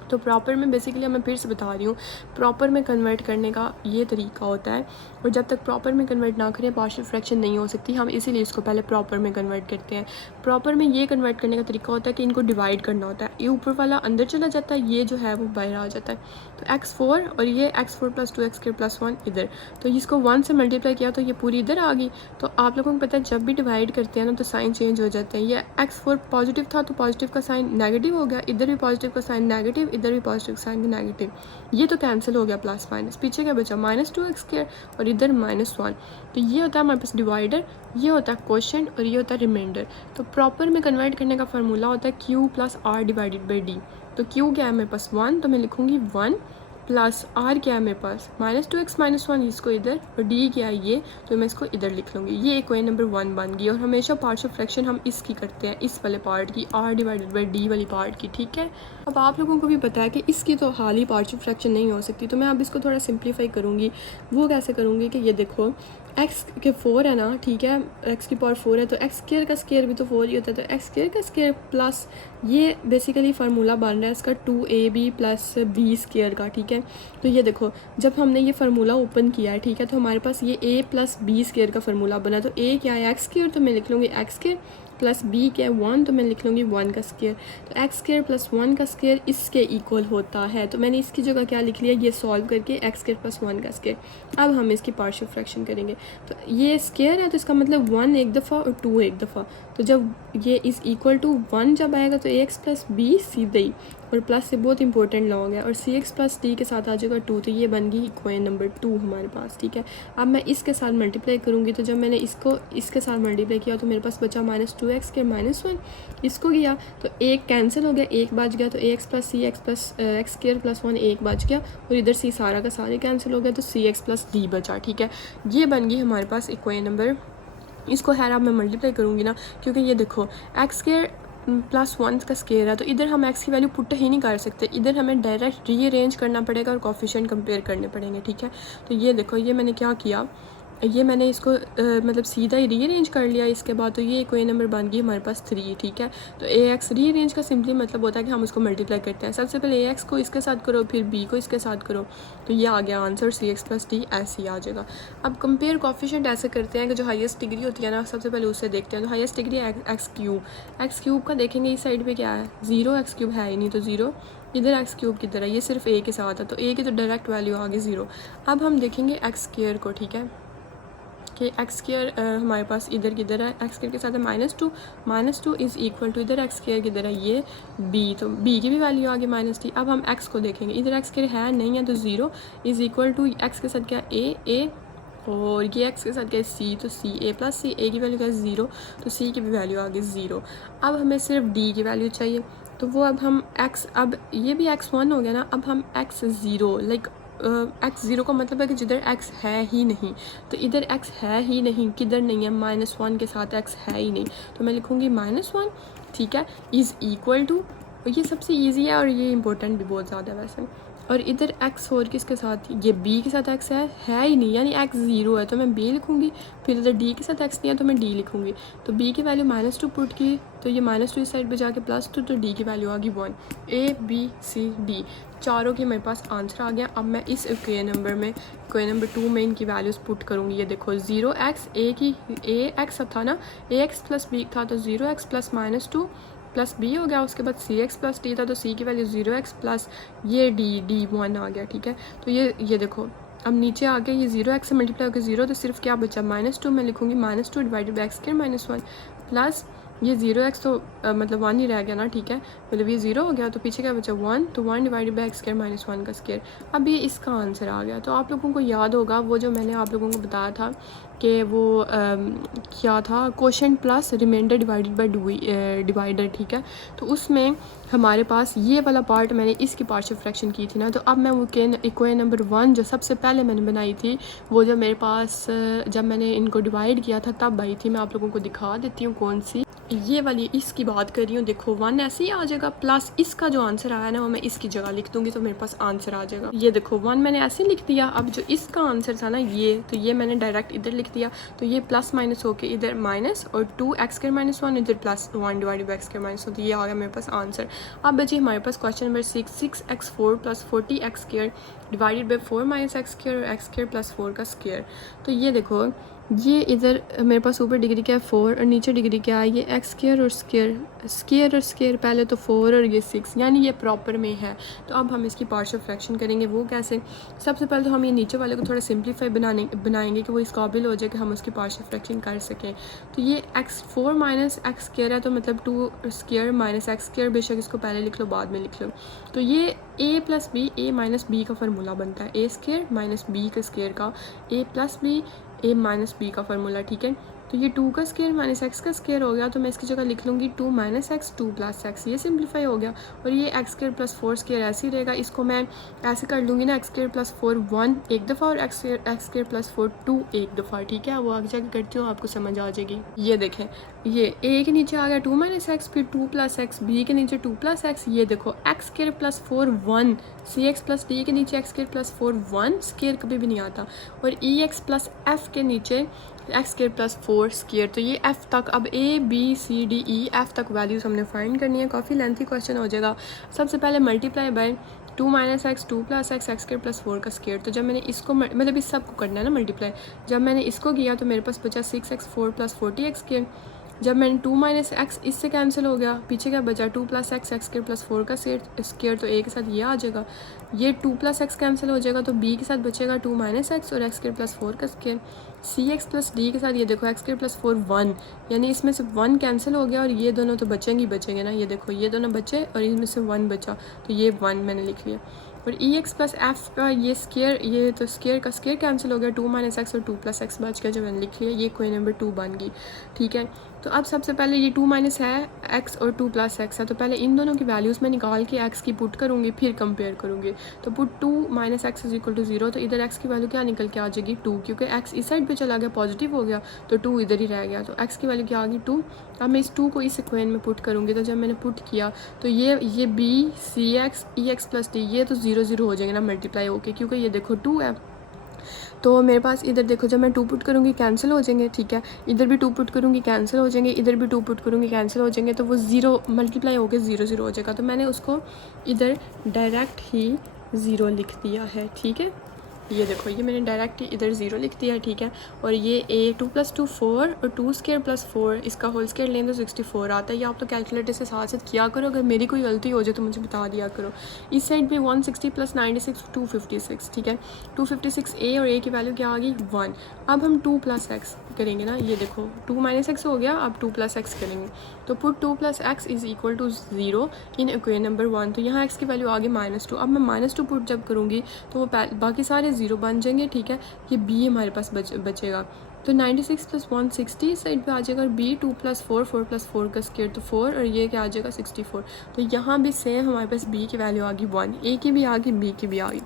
तो प्रॉपर में बेसिकली मैं फिर से बता रही हूँ, प्रॉपर में कन्वर्ट करने का ये तरीका होता है, और जब तक प्रॉपर में कन्वर्ट ना करें पार्शियल फ्रैक्शन नहीं हो सकती। हम इसीलिए इसको पहले प्रॉपर में कन्वर्ट करते हैं। प्रॉपर में ये कन्वर्ट करने का तरीका होता है कि इनको डिवाइड करना होता है। ये ऊपर वाला अंदर चला जाता है, ये जो है वो बाहर आ जाता है। तो x4 और ये x4 + 2 x² + 1 इधर, तो इसको 1 से मल्टीप्लाई किया तो ये पूरी इधर आ गई। तो आप लोगों को पता है जब भी डिवाइड करते हैं ना तो साइन चेंज हो जाते हैं। ये x4 पॉजिटिव था तो पॉजिटिव का साइन नेगेटिव हो गया, इधर भी पॉजिटिव का साइन नेगेटिव, इधर भी पॉजिटिव साइन नेगेटिव, ये तो कैंसिल हो गया प्लस माइनस। पीछे क्या बचा -2 x² और इधर -1। तो ये होता है हमारे पास डिवाइडर, ये होता है क्वोशिएंट और ये होता है रिमाइंडर। तो प्रॉपर में कन्वर्ट करने का फार्मूला होता है q + r / d। तो q क्या है मेरे पास 1, तो मैं लिखूँगी 1 प्लस r क्या है मेरे पास -2x - 1, इसको इधर, और d क्या है ये, तो मैं इसको इधर लिख लूँगी। ये इक्वेशन नंबर 1 बन गई। और हमेशा पार्शियल फ्रैक्शन हम इसकी करते हैं, इस वाले पार्ट की, r / d वाली पार्ट की, ठीक है। अब आप लोगों को भी पता है कि इसकी तो हाल ही पार्शियल फ्रैक्शन नहीं हो सकती, तो मैं अब इसको थोड़ा सिंप्लीफाई करूँगी। वो कैसे करूँगी कि ये देखो x के 4 है ना, ठीक है, x की पावर 4 है, तो x² का स्क्वायर भी तो 4 ही होता है, तो x² का स्क्वायर प्लस ये बेसिकली फार्मूला बन रहा है इसका 2ab + b² का, ठीक है। तो ये देखो जब हमने ये फार्मूला ओपन किया है, ठीक है, तो हमारे पास ये a + b² का फार्मूला बना। तो a क्या है x², तो मैं लिख लूँगी x² प्लस b क्या है 1, तो मैं लिख लूँगी 1 का स्क्वायर। तो x² + 1 का स्क्वायर इसके इक्वल होता है, तो मैंने इसकी जगह क्या लिख लिया, ये सॉल्व करके x² + 1 का स्क्वायर। अब हम इसकी पार्शियल फ्रैक्शन करेंगे। तो ये स्क्वायर है तो इसका मतलब 1 एक दफ़ा और 2 एक दफ़ा। तो जब ये इज़ इक्वल टू 1 जब आएगा तो ax + b सीधे ही, और प्लस से बहुत इंपॉर्टेंट लॉन्ग है, और cx + d के साथ आ जाएगा 2, तो ये बन गई इक्वेशन नंबर 2 हमारे पास, ठीक है। अब मैं इसके साथ मल्टीप्लाई करूँगी, तो जब मैंने इसको इसके साथ मल्टीप्लाई किया तो मेरे पास बचा -2x के -1, इसको किया तो एक कैंसिल हो गया, एक बच गया, तो ax + cx + x² + 1 एक बच गया, और इधर c सारा का सारे कैंसिल हो गया, तो cx + d बचा, ठीक है। ये बन गई हमारे पास इक्वेशन नंबर। इसको खैर अब मैं मल्टीप्लाई करूँगी ना, क्योंकि ये देखो x² + 1 का स्क्वायर है, तो इधर हम x की वैल्यू पुट ही नहीं कर सकते, इधर हमें डायरेक्ट रीअरेंज करना पड़ेगा और कोफिशिएंट कंपेयर करने पड़ेंगे, ठीक है। तो ये देखो ये मैंने क्या किया, ये मैंने इसको मतलब सीधा ही रीअरेंज कर लिया इसके बाद, तो ये इक्वेशन नंबर बन गई हमारे पास 3, ठीक है। तो ax रीअरेंज का सिंपली मतलब होता है कि हम उसको मल्टीप्लाई करते हैं। सबसे पहले ax को इसके साथ करो, फिर b को इसके साथ करो, तो ये आ गया आंसर, cx + d ऐसे ही आ जाएगा। अब कंपेयर कोफिशिएंट ऐसे करते हैं कि जो हाईएस्ट डिग्री होती है ना, सबसे पहले उससे देखते हैं। तो हाईएस्ट डिग्री x³ का देखेंगे, इस साइड पर क्या है 0, x³ है ही नहीं, तो 0, इधर x³ किधर है, ये सिर्फ a के साथ है, तो a की तो डायरेक्ट वैल्यू आ गई 0। अब हम देखेंगे x² को, ठीक है, कि x² हमारे पास इधर किधर है, x² के साथ है -2 इज़ इक्वल टू इधर x² किधर है ये b, तो b की भी वैल्यू आ गई -t। अब हम x को देखेंगे, इधर x² है नहीं है, तो 0 इज़ इक्वल टू x के साथ क्या a, और ये x के साथ क्या है c, तो c a + c, a की वैल्यू क्या है 0, तो c की भी वैल्यू आ गई 0। अब हमें सिर्फ d की वैल्यू चाहिए, तो वो अब हम x, अब ये भी x1 हो गया ना, अब हम x0 लाइक x0 का मतलब है कि जिधर x है ही नहीं, तो इधर x है ही नहीं, किधर नहीं है -1 के साथ x है ही नहीं, तो मैं लिखूँगी -1, ठीक है, इज़ इक्वल टू, ये सबसे इजी है और ये इंपॉर्टेंट भी बहुत ज़्यादा है वैसे। और इधर x और किसके साथ, ये b के साथ x है ही नहीं, यानी x 0 है, तो मैं b लिखूँगी। फिर इधर d के साथ x नहीं है तो मैं d लिखूँगी। तो b की वैल्यू -2 पुट की, तो ये -2 इस साइड पे जाके +2, तो d की वैल्यू आ गई 1। a b c d चारों के मेरे पास आंसर आ गया। अब मैं इस इक्वेशन नंबर 2 में इनकी वैल्यूज़ पुट करूँगी। ये देखो 0x, a की ax था ना, ax + b था, तो 0x + -2 + b हो गया, उसके बाद cx + d था, तो c की वैल्यू 0x प्लस ये d 1 आ गया, ठीक है। तो ये देखो अब नीचे आ गया, ये 0x से मल्टीप्लाई होकर 0, तो सिर्फ क्या बचा -2, मैं लिखूँगी -2 डिवाइडेड बाई x² -1 प्लस ये 0x तो मतलब 1 ही रह गया ना, ठीक है, मतलब ये 0 हो गया, तो पीछे क्या बचा 1, तो 1 डिवाइडेड बाई x² -1 का स्क्वायर। अब ये इसका आंसर आ गया। तो आप लोगों को याद होगा वो जो मैंने आप लोगों को बताया था कि वो क्या था, quotient plus remainder divided by divider, ठीक है। तो उसमें हमारे पास ये वाला पार्ट मैंने इसकी पार्शियल फ्रैक्शन की थी ना, तो अब मैं वो इक्वेशन नंबर 1 जो सबसे पहले मैंने बनाई थी, वो जो मेरे पास जब मैंने इनको डिवाइड किया था तब आई थी, मैं आप लोगों को दिखा देती हूँ कौन सी। ये वाली इसकी बात कर रही हूँ, देखो 1 ऐसे ही आ जाएगा, प्लस इसका जो आंसर आया ना वो मैं इसकी जगह लिख दूंगी तो मेरे पास आंसर आ जाएगा। ये देखो 1 मैंने ऐसे लिख दिया। अब जो इसका आंसर था ना ये, तो ये मैंने डायरेक्ट इधर लिख दिया, तो ये प्लस माइनस होके इधर माइनस, और 2x² - 1 इधर प्लस 1 डिवाइडेड बाई x²-1, तो ये आ गया मेरे पास आंसर। अब बची हमारे पास question number 6x4 + 40x² divided by 4 - x² और x² + 4 का स्क्वायर। तो ये देखो ये इधर मेरे पास ऊपर डिग्री क्या है 4 और नीचे डिग्री क्या है ये x² और स्क्वायर और स्क्वायर, पहले तो 4 और ये 6, यानी ये प्रॉपर में है। तो अब हम इसकी पार्शियल फ्रैक्शन करेंगे, वो कैसे? सबसे पहले तो हम ये नीचे वाले को थोड़ा सिंप्लीफाई बनाएंगे कि वो इस काबिल हो जाए कि हम उसकी पार्शियल फ्रैक्शन कर सकें। तो ये x4 - x² है, तो मतलब 2² - x², बेशक इसको पहले लिख लो बाद में लिख लो। तो ये a + b a - b का फार्मूला बनता है, a² - b का स्क्वायर का a + b a - b का फार्मूला, ठीक है। तो ये 2 का स्क्वायर माइनस x का स्क्वायर हो गया, तो मैं इसकी जगह लिख लूँगी 2 - x 2 + x, ये सिंप्लीफाई हो गया। और ये x² + 4 स्क्वायर ऐसे ही रहेगा, इसको मैं ऐसे कर लूँगी ना, x² + 4 1 एक दफ़ा और x² + 4 2 एक दफ़ा, ठीक है। वो आगे जाके करती हूँ, आपको समझ आ जाएगी। ये देखें, ये a के नीचे आ गया 2 - x, फिर 2 + x, b के नीचे 2 + x, ये देखो x² + 4 1, cx + d के नीचे x² + 4 1, स्क्वायर कभी भी नहीं आता, और ex + f के नीचे x² + 4 स्क्वायर। तो ये f तक, अब a b c d e f तक वैल्यूज़ हमने फाइंड करनी है, काफ़ी लेंथी क्वेश्चन हो जाएगा। सबसे पहले multiply by 2 - x 2 + x x² + 4 का स्क्वायर। तो जब मैंने इसको मतलब इस सब को करना है ना मल्टीप्लाई, जब मैंने इसको किया तो मेरे पास बचा 6x4 + 40x²। जब मैंने 2 - x इससे कैंसिल हो गया, पीछे क्या बचा 2 + x x² + 4 का स्क्वायर, तो a के साथ ये आ जाएगा, ये 2 + x कैंसिल हो जाएगा, तो b के साथ बचेगा 2 - x और x² + 4 का स्क्वायर। cx + d के साथ ये देखो x² + 4 1, यानी इसमें से 1 कैंसिल हो गया और ये दोनों तो बचेंगे ना, ये देखो ये दोनों बचे और इसमें से 1 बचा, तो ये 1 मैंने लिख लिया। और ex + f का ये स्क्वायर, ये तो स्क्वायर का स्क्वायर कैंसिल हो गया, 2 - x और 2 + x बच गया, जो मैंने लिख लिया, ये क्वेश्चन नंबर 2 बन गई, ठीक है। तो अब सबसे पहले ये 2 - है x और 2 + x है, तो पहले इन दोनों की वैल्यूज़ में निकाल के x की पुट करूँगी, फिर कंपेयर करूँगी। तो पुट 2 - x = 0, तो इधर x की वैल्यू क्या निकल के आ जाएगी 2, क्योंकि x इस साइड पे चला गया, पॉजिटिव हो गया, तो 2 इधर ही रह गया, तो x की वैल्यू क्या आ गई 2। अब मैं इस 2 को इस इक्वेशन में पुट करूँगी, तो जब मैंने पुट किया तो ये b cx ex + d ये तो 0 0 हो जाएंगे ना मल्टीप्लाई होके, क्योंकि ये देखो 2 है, तो मेरे पास इधर देखो जब मैं 2 पुट करूँगी कैंसिल हो जाएंगे, ठीक है। इधर भी 2 पुट करूँगी कैंसिल हो जाएंगे, इधर भी 2 पुट करूँगी कैंसिल हो जाएंगे, तो वो 0 मल्टीप्लाई होकर 0 0 हो जाएगा, तो मैंने उसको इधर डायरेक्ट ही 0 लिख दिया है, ठीक है। ये देखो ये मैंने डायरेक्ट इधर 0 लिख दिया है, ठीक है। और ये a 2 + 2 4 और 2² + 4 इसका होल स्क्वायर लें तो 64 आता है। ये आप तो कैलकुलेटर से साथ साथ किया करो, अगर मेरी कोई गलती हो जाए तो मुझे बता दिया करो। इस साइड पे 160 + 96 256, ठीक है। 256 a और a की वैल्यू क्या आ गई 1। अब हम 2 + x करेंगे ना, ये देखो 2 - x हो गया, अब 2 + x करेंगे, तो put 2 + x = 0 in equation number 1। तो यहाँ x की वैल्यू आ गई -2। अब मैं -2 पुट जब करूँगी तो वो बाकी सारे 0 बन जाएंगे, ठीक है। ये b हमारे पास बचेगा, तो 96 + 160 इस साइड पे आ जाएगा, और b 2 + 4 4 + 4 का स्क्वायर, तो 4 और ये क्या आ जाएगा 64। तो यहाँ भी सेम हमारे पास b की वैल्यू आ गई 1, a की भी आ गई, b की भी आ गई।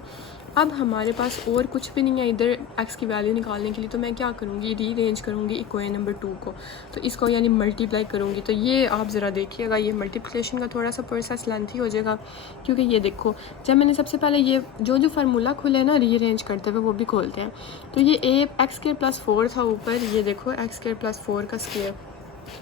अब हमारे पास और कुछ भी नहीं है इधर x की वैल्यू निकालने के लिए, तो मैं क्या करूँगी रीअरेंज करूँगी इक्वेशन नंबर 2 को, तो इसको यानी मल्टीप्लाई करूँगी। तो ये आप ज़रा देखिएगा, ये मल्टीप्लिकेशन का थोड़ा सा प्रोसेस लेंथी हो जाएगा, क्योंकि ये देखो जब मैंने सबसे पहले ये जो फार्मूला खुले ना रीअरेंज करते हुए वो भी खोलते हैं। तो ये x² + 4 था ऊपर, ये देखो x² + 4 का स्क्वायर।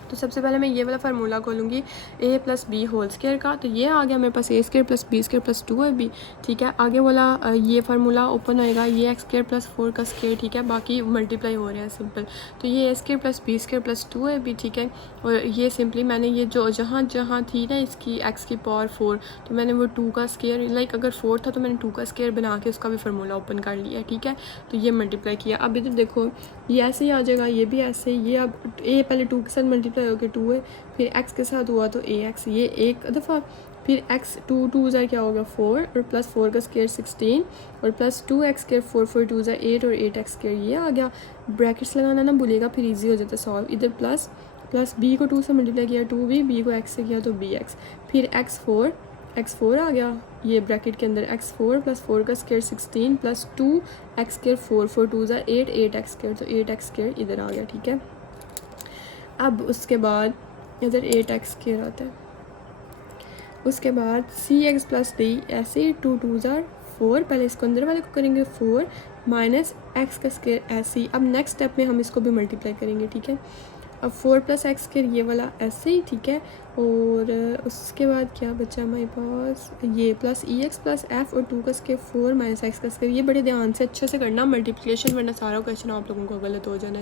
तो सबसे पहले मैं ये वाला फार्मूला खोलूँगी a + b होल स्क्वायर का, तो ये आ गया मेरे पास a² + b² + 2ab, ठीक है। आगे वाला ये फार्मूला ओपन होएगा, ये x² + 4 का स्क्वायर, ठीक है। बाकी मल्टीप्लाई हो रहे हैं सिंपल, तो ये a² + b² + 2ab, ठीक है। और ये सिंपली मैंने ये जो जहाँ जहाँ थी ना इसकी x की पावर 4, तो मैंने वो 2 का स्क्वायर, लाइक अगर 4 था तो मैंने 2 का स्क्वायर बना के उसका भी फार्मूला ओपन कर लिया, ठीक है। तो ये मल्टीप्लाई किया, अब इधर देखो ये ऐसे ही आ जाएगा, ये भी ऐसे ही, ये अब a पहले 2 के साथ मल्टीप्लाई होकर 2 है, फिर x के साथ हुआ तो ax, ये एक दफ़ा, फिर x 2 2 क्या होगा 4 और प्लस 4 का स्क्वायर 16 और प्लस 2x² 4 4 2 8 और 8x², ये आ गया। ब्रैकेट्स लगाना ना भूलिएगा, फिर इजी हो जाता है सॉल्व। इधर प्लस b को 2 से मल्टीप्लाई किया 2b, b को x से किया तो bx, फिर x4 आ गया ये ब्रैकेट के अंदर, x4 + 4 का स्क्वायर 16 प्लस 2x² 4 4 2 8 8x², तो 8x² इधर आ गया, ठीक है। अब उसके बाद इधर 8x स्क्वायर आता है। उसके बाद सी एक्स प्लस डी, ऐसे 2 2 ज़ार 4, पहले इसको अंदर वाले को करेंगे 4 माइनस एक्स का स्क्वायर ऐसे ही। अब नेक्स्ट स्टेप में हम इसको भी मल्टीप्लाई करेंगे, ठीक है। अब 4 प्लस एक्स स्क्वायर ये वाला ऐसे ही, ठीक है। और उसके बाद क्या बचा हमारे पास, ये प्लस ई एक्स प्लस एफ और 2 का स्क्वायर 4 माइनस एक्स का स्क्वायर। ये बड़े ध्यान से अच्छे से करना मल्टीप्लिकेशन, वरना सारा क्वेश्चन आप लोगों को गलत हो जाना।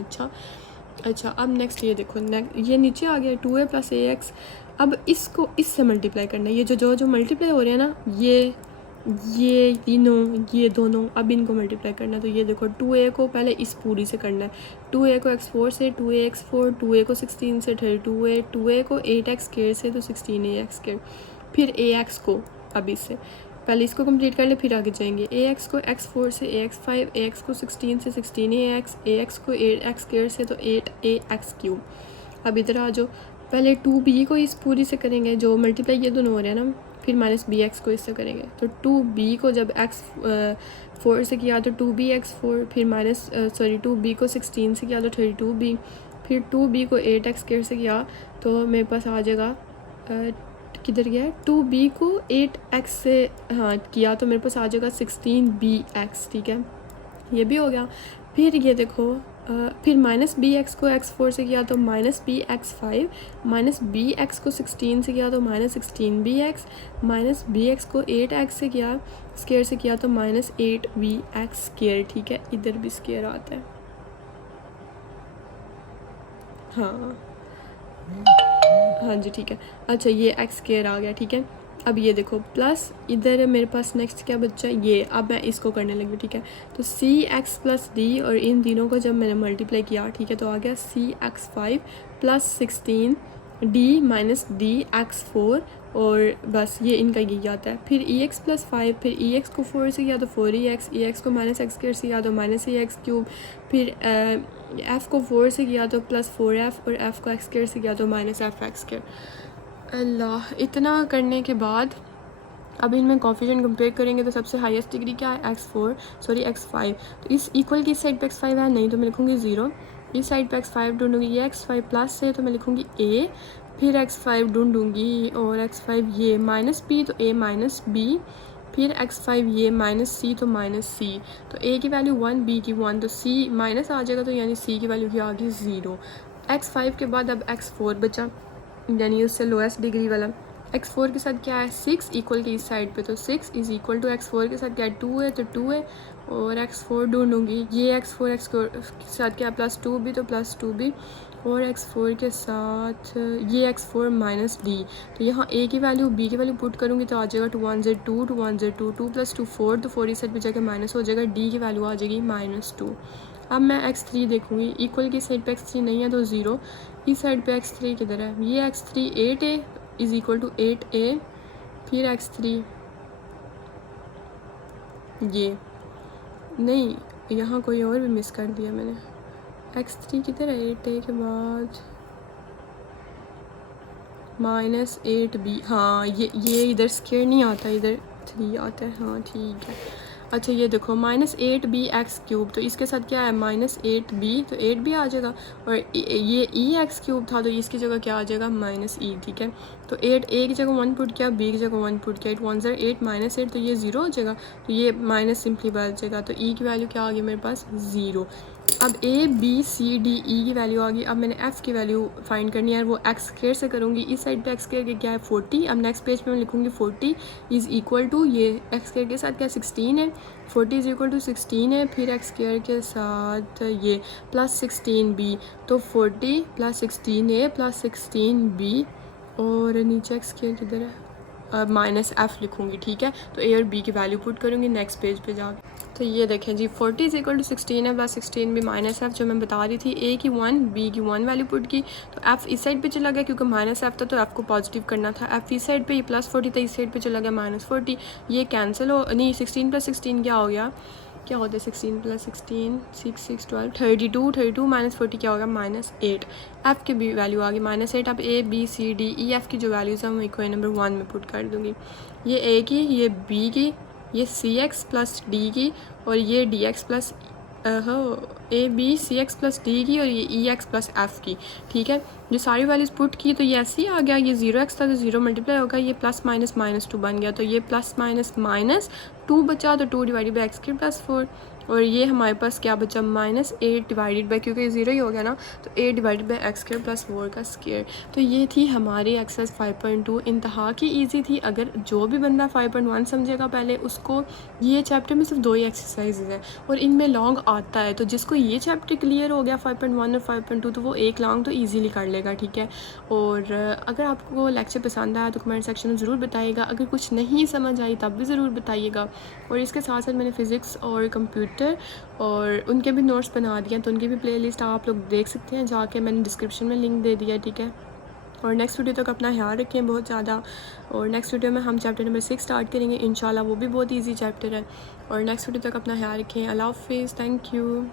अच्छा अब नेक्स्ट ये देखो, ये नीचे आ गया 2a प्लस ए एक्स। अब इसको इससे मल्टीप्लाई करना है। ये जो मल्टीप्लाई हो रहे हैं ना, ये तीनों, ये दोनों, अब इनको मल्टीप्लाई करना है। तो ये देखो 2a को पहले इस पूरी से करना है। 2a को x4 से, 2a x4, 2a को 16 से 32a, 2a को 8x स्क्वायर से तो 16ax स्क्वायर, फिर ax को अब इससे पहले इसको कंप्लीट कर ले, फिर आगे जाएंगे। ax को x4 से ax5, ax को 16 से 16ax, ax को 8x स्क्वायर से तो 8ax क्यूब। अब इधर आ जाओ, पहले 2b को इस पूरी से करेंगे, जो मल्टीप्लाई ये दोनों हो रहे हैं ना, फिर माइनस bx को इससे करेंगे। तो 2b को जब x4 से किया तो 2b x4, फिर माइनस 2b को 16 से किया तो 32b, फिर 2b को 8x स्क्वायर से किया तो मेरे पास आ जाएगा, किधर गया है, 2b को 8x से हाँ किया तो मेरे पास आ जाएगा 16bx, ठीक है। ये भी हो गया। फिर ये देखो फिर माइनस bx को x4 से किया तो माइनस bx5, माइनस bx को 16 से किया तो माइनस 16bx, माइनस bx को 8x से किया स्क्वायर से किया तो माइनस 8bx स्क्वायर, ठीक है। इधर भी स्क्वायर आता है, हाँ जी ठीक है। अच्छा ये x स्क्वायर आ गया, ठीक है। अब ये देखो प्लस इधर मेरे पास नेक्स्ट क्या बच्चा, ये अब मैं इसको करने लगी, ठीक है। तो सी एक्स प्लस डी और इन तीनों को जब मैंने मल्टीप्लाई किया, ठीक है, तो आ गया C x 5 plus 16 D minus D x 4, और बस ये इनका यही आता है। फिर ई एक्स प्लस 5, फिर ई एक्स को 4 से किया तो 4 ई एक्स को माइनस एक्स स्क्वायर से किया तो माइनस ई एक्स क्यूब, फिर एफ़ को 4 से किया तो प्लस 4f, और एफ़ को एक्स स्क्वायर से किया तो माइनस एफ एक्स स्क्वायर। अल्लाह, इतना करने के बाद अब इनमें कोफिशिएंट कंपेयर करेंगे तो सबसे हाईएस्ट डिग्री क्या है, x5। तो इस इक्वल की साइड पे x5 है, नहीं तो मैं लिखूँगी 0। इस साइड पे x5 ढूंढूंगी, ये x5 प्लस है तो मैं लिखूँगी a, फिर x5 ढूंढूंगी और x5 ये माइनस b तो a माइनस b, फिर x5 ये माइनस c तो माइनस c। तो a की वैल्यू 1, b की 1, तो c माइनस आ जाएगा, तो यानी c की वैल्यू क्या आ गई 0। x5 के बाद अब x4 बचा, यानी उससे लोएस्ट डिग्री वाला। x4 के साथ क्या है 6, इक्वल की इस साइड पे, तो 6 इज़ इक्वल टू x4 के साथ क्या है 2 है, तो 2 है, और x4 ढूंढूंगी। ये x4 के साथ क्या है प्लस 2b तो प्लस 2b, और x4 के साथ ये x4 माइनस डी। तो यहाँ a की वैल्यू b की वैल्यू पुट करूँगी तो आ जाएगा 2 1 0 2, 2 1 0 2, 2 प्लस 2 4, तो 4 इस साइड पे जाकर माइनस हो जाएगा, d की वैल्यू आ जाएगी -2। अब मैं x3 देखूँगी, इक्वल की साइड पे x3 नहीं है तो 0, इस साइड पे x3 किधर है, ये x3 8a is equal to 8a, फिर x3 ये नहीं, यहाँ कोई और भी मिस कर दिया मैंने, x3 किधर है, 8a के बाद -8b, हाँ ये इधर स्क्वायर नहीं आता, इधर 3 आता है, हाँ ठीक है। अच्छा ये देखो -8b एक्स क्यूब, तो इसके साथ क्या है -8b, तो 8b आ जाएगा, और ये ई एक्स क्यूब था तो इसकी जगह क्या आ जाएगा -e, ठीक है। तो 8 a की जगह 1 पुट किया, b की जगह 1 पुट किया, 8 1 0 8 -8, तो ये 0 हो जाएगा, तो ये माइनस सिंपली बच जाएगा, तो e की वैल्यू क्या आ गई मेरे पास 0। अब a b c d e की वैल्यू आ गई। अब मैंने f की वैल्यू फाइंड करनी है, वो x स्क्वायर से करूँगी। इस साइड पे x स्क्वायर के क्या है 40। अब नेक्स्ट पेज पे मैं लिखूँगी 40 इज़ इक्वल टू, ये x स्क्वायर के साथ क्या 16 है, 40 इज़ इक्वल टू 16 है, फिर x स्क्वायर के साथ ये प्लस 16b, तो 40 प्लस 16a प्लस 16b, और नीचे x स्क्वायर किधर है, माइनस एफ़ लिखूँगी, ठीक है। तो a और b की वैल्यू पुट करूँगी नेक्स्ट पेज पे जाकर। तो ये देखें जी 40 इज़ इक्वल टू 16 है प्लस 16 भी माइनस एफ़, जो मैं बता रही थी, a की 1 b की 1 वैल्यू पुट की, तो f इस साइड पे चला गया क्योंकि माइनस एफ़ था, तो f को पॉजिटिव करना था। f इस साइड पे, ये प्लस 40 था, इस साइड पे चला गया -40, ये कैंसिल हो नहीं, 16 प्लस 16 क्या हो गया, क्या होता है 16 प्लस 16 6 6 12 32, 32 -40 क्या होगा -8। एफ़ की भी वैल्यू आ गई -8। अब a b c d e f की जो वैल्यूज़ हैं मैं इक्वेशन नंबर 1 में पुट कर दूँगी। ये a की, ये b की, ये सी एक्स प्लस डी की, और ये D X plus A B C X plus D की और ये ई एक्स प्लस एफ़ की, ठीक है। जो सारी वैल्यूज़ पुट की तो ये ऐसे ही आ गया, ये 0x था तो 0 मल्टीप्लाई होगा, ये प्लस माइनस माइनस 2 बन गया, तो ये प्लस माइनस माइनस 2 बचा, तो 2 divided by x cube plus 4, और ये हमारे पास क्या बचा माइनस 8 डिवाइडेड बाई, क्योंकि 0 ही हो गया ना, तो 8 divided by x square plus 4 का स्क्वायर। तो ये थी हमारी एक्सरसाइज 5.2, इंतहा की ईजी थी। अगर जो भी बंदा 5.1 समझेगा पहले, उसको ये चैप्टर में सिर्फ 2 ही एक्सरसाइज है और इनमें लॉन्ग आता है, तो जिसको ये चैप्टर क्लियर हो गया 5.1 और 5.2, तो वो एक लॉन्ग तो ईजीली कर लेगा, ठीक है। और अगर आपको लेक्चर पसंद आया तो कमेंट सेक्शन में ज़रूर बताइएगा, अगर कुछ नहीं समझ आई तब भी ज़रूर बताइएगा। और इसके साथ साथ मैंने फ़िज़िक्स और कंप्यूटर और उनके भी नोट्स बना दिए हैं, तो उनकी भी प्लेलिस्ट आप लोग देख सकते हैं जाके, मैंने डिस्क्रिप्शन में लिंक दे दिया, ठीक है। और नेक्स्ट वीडियो तक अपना ख्याल रखें बहुत ज़्यादा, और नेक्स्ट वीडियो में हम चैप्टर नंबर 6 स्टार्ट करेंगे इंशाल्लाह, वो भी बहुत ईजी चैप्टर है। और नेक्स्ट वीडियो तक अपना ख्याल रखें। अल्लाह हाफिज़, थैंक यू।